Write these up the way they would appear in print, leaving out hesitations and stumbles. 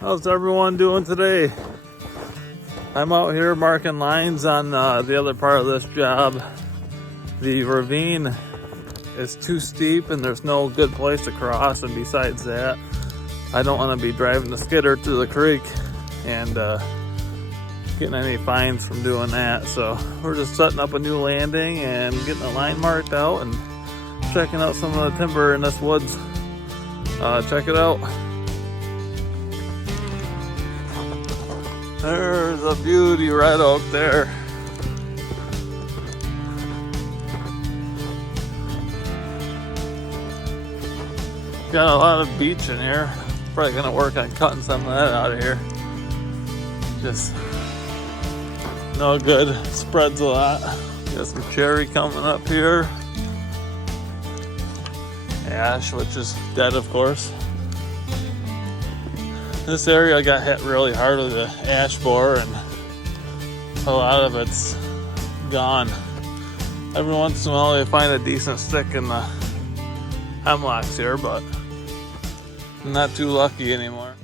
How's everyone doing today? I'm out here marking lines on the other part of this job. The ravine is too steep and there's no good place to cross, and besides that, I don't want to be driving the skidder to the creek and getting any fines from doing that. So we're just setting up a new landing and getting a line marked out and checking out some of the timber in this woods. Check it out. There's a beauty red oak there. Got a lot of beech in here. Probably gonna work on cutting some of that out of here. Just no good. Spreads a lot. Got some cherry coming up here. Ash, which is dead, of course. This area got hit really hard with the ash borer, and a lot of it's gone. Every once in a while, you find a decent stick in the hemlocks here, but I'm not too lucky anymore.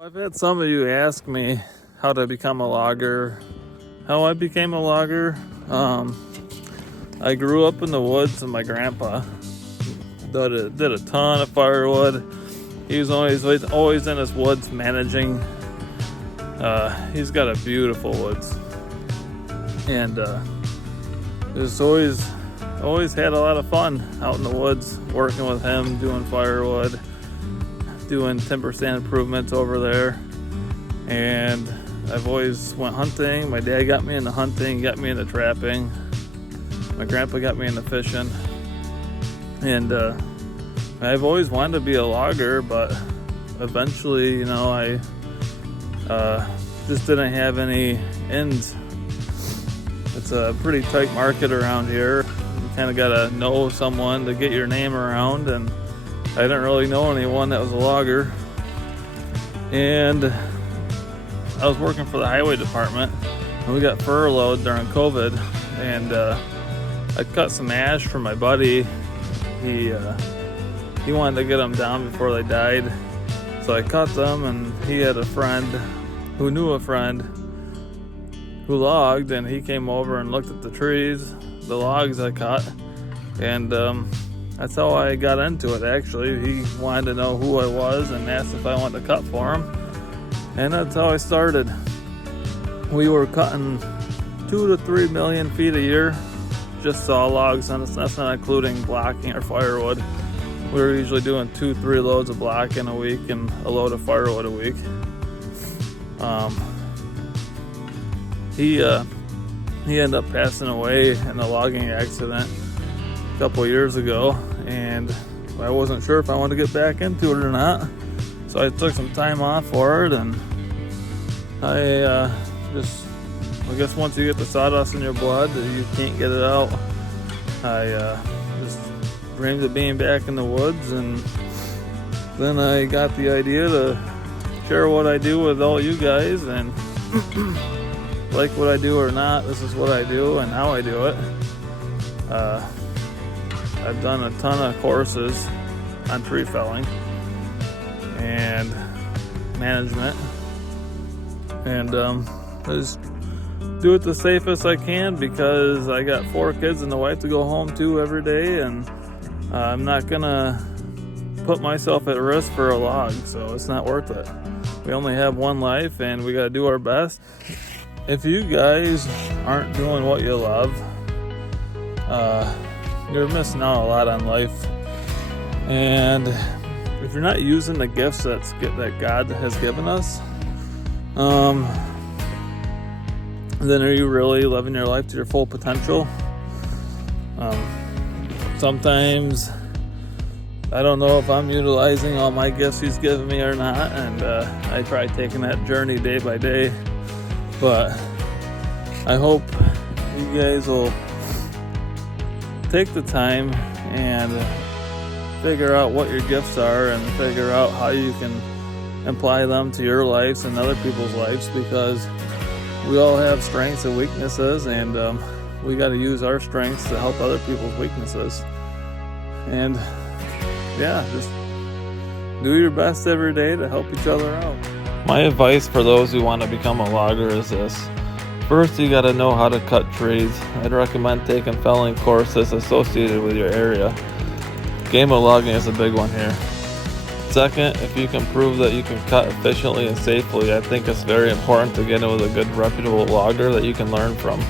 I've had some of you ask me how to become a logger, how I became a logger. I grew up in the woods and my grandpa did a ton of firewood. He was always in his woods managing. He's got a beautiful woods, and just always had a lot of fun out in the woods working with him, doing firewood, doing timber stand improvements over there. And I've always went hunting. My dad got me into hunting, got me into trapping. My grandpa got me into fishing. And I've always wanted to be a logger, but eventually, I just didn't have any ends. It's a pretty tight market around here. You kind of gotta know someone to get your name around, and I didn't really know anyone that was a logger. And I was working for the highway department, we got furloughed during COVID, and I cut some ash for my buddy. He wanted to get them down before they died, so I cut them, and he had a friend who knew a friend who logged, and he came over and looked at the trees, the logs I cut, and that's how I got into it. Actually, he wanted to know who I was and asked if I wanted to cut for him, and that's how I started. We were cutting 2 to 3 million feet a year, just saw logs, and that's not including blocking or firewood. We were usually doing 2-3 loads of blocking a week and a load of firewood a week. He ended up passing away in a logging accident a couple years ago, and I wasn't sure if I wanted to get back into it or not, so I took some time off for it. And I guess once you get the sawdust in your blood, you can't get it out. I just dreamed of being back in the woods, and then I got the idea to share what I do with all you guys, and like what I do or not, this is what I do and how I do it. I've done a ton of courses on tree felling and management, and I just do it the safest I can because I got 4 kids and a wife to go home to every day, and I'm not gonna put myself at risk for a log, so it's not worth it. We only have one life, and we gotta do our best. If you guys aren't doing what you love, you're missing out a lot on life. And if you're not using the gifts that God has given us, then are you really living your life to your full potential? Sometimes I don't know if I'm utilizing all my gifts He's given me or not, and I try taking that journey day by day. But I hope you guys will take the time and figure out what your gifts are and figure out how you can apply them to your lives and other people's lives, because we all have strengths and weaknesses, and we got to use our strengths to help other people's weaknesses. And yeah, just do your best every day to help each other out. My advice for those who want to become a logger is this. First, you got to know how to cut trees. I'd recommend taking felling courses associated with your area. Game of logging is a big one here. Second, if you can prove that you can cut efficiently and safely, I think it's very important to get in with a good, reputable logger that you can learn from.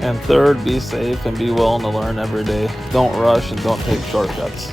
And third, be safe and be willing to learn every day. Don't rush and don't take shortcuts.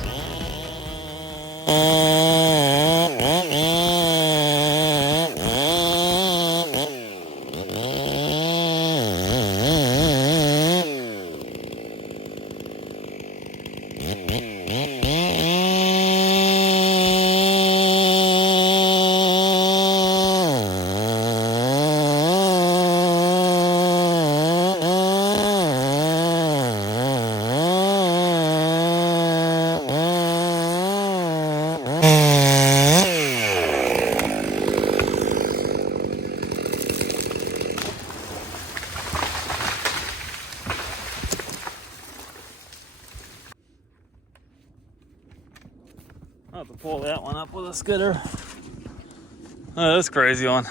I'll have to pull that one up with a skidder. Oh, that's a crazy one.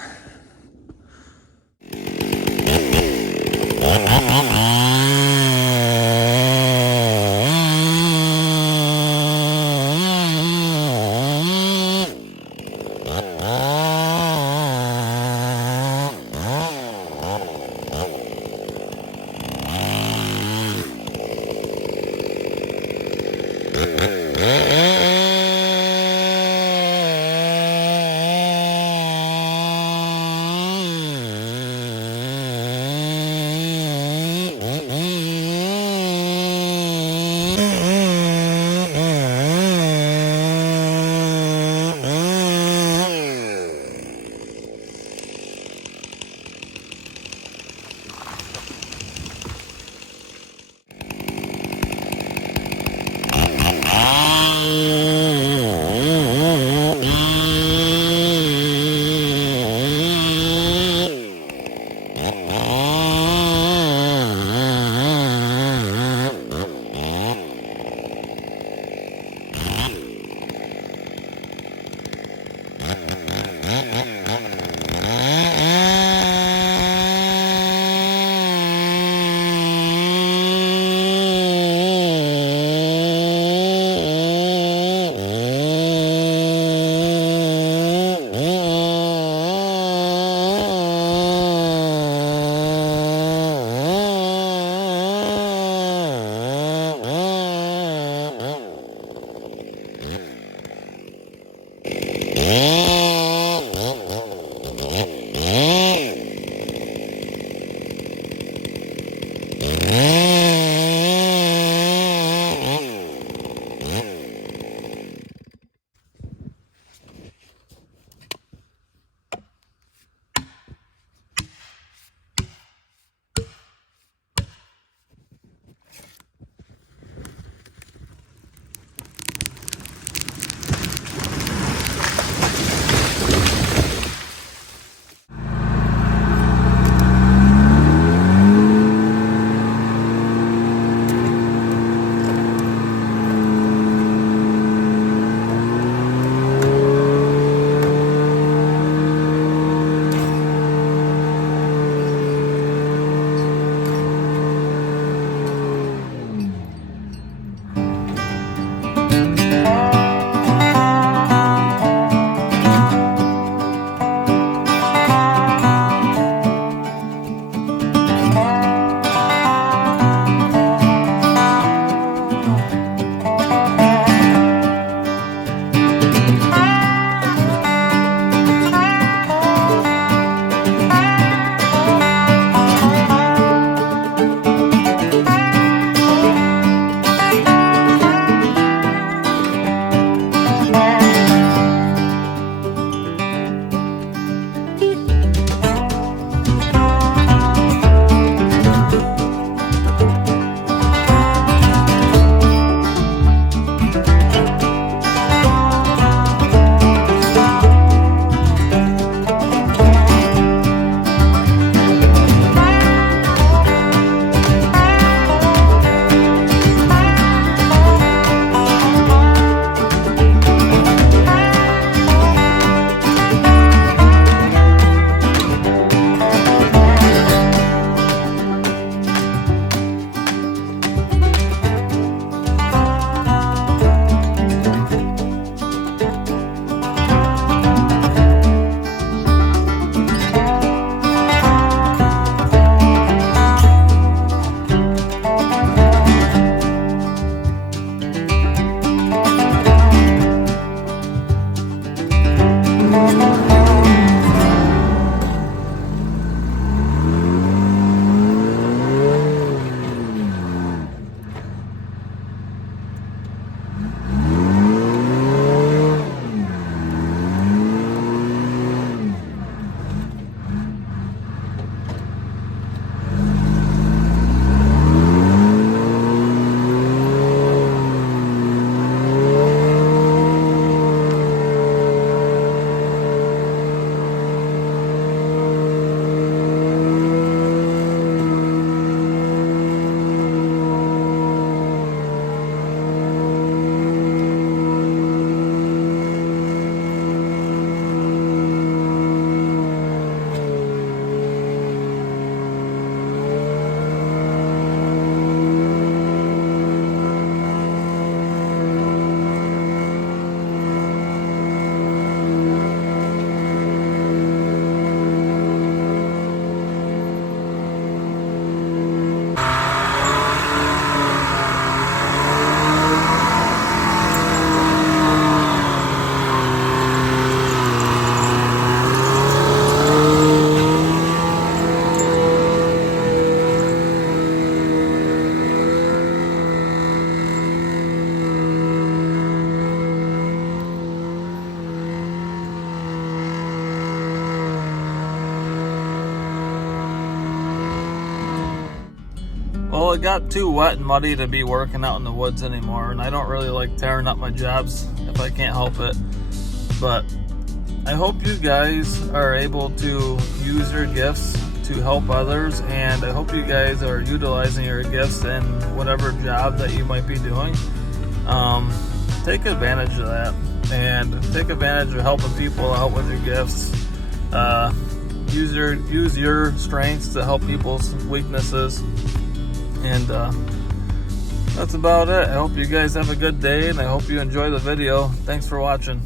Well, it got too wet and muddy to be working out in the woods anymore, and I don't really like tearing up my jobs if I can't help it. But I hope you guys are able to use your gifts to help others, and I hope you guys are utilizing your gifts in whatever job that you might be doing. Take advantage of that, and take advantage of helping people out with your gifts. Use your strengths to help people's weaknesses. And that's about it. I hope you guys have a good day, and I hope you enjoy the video. Thanks for watching.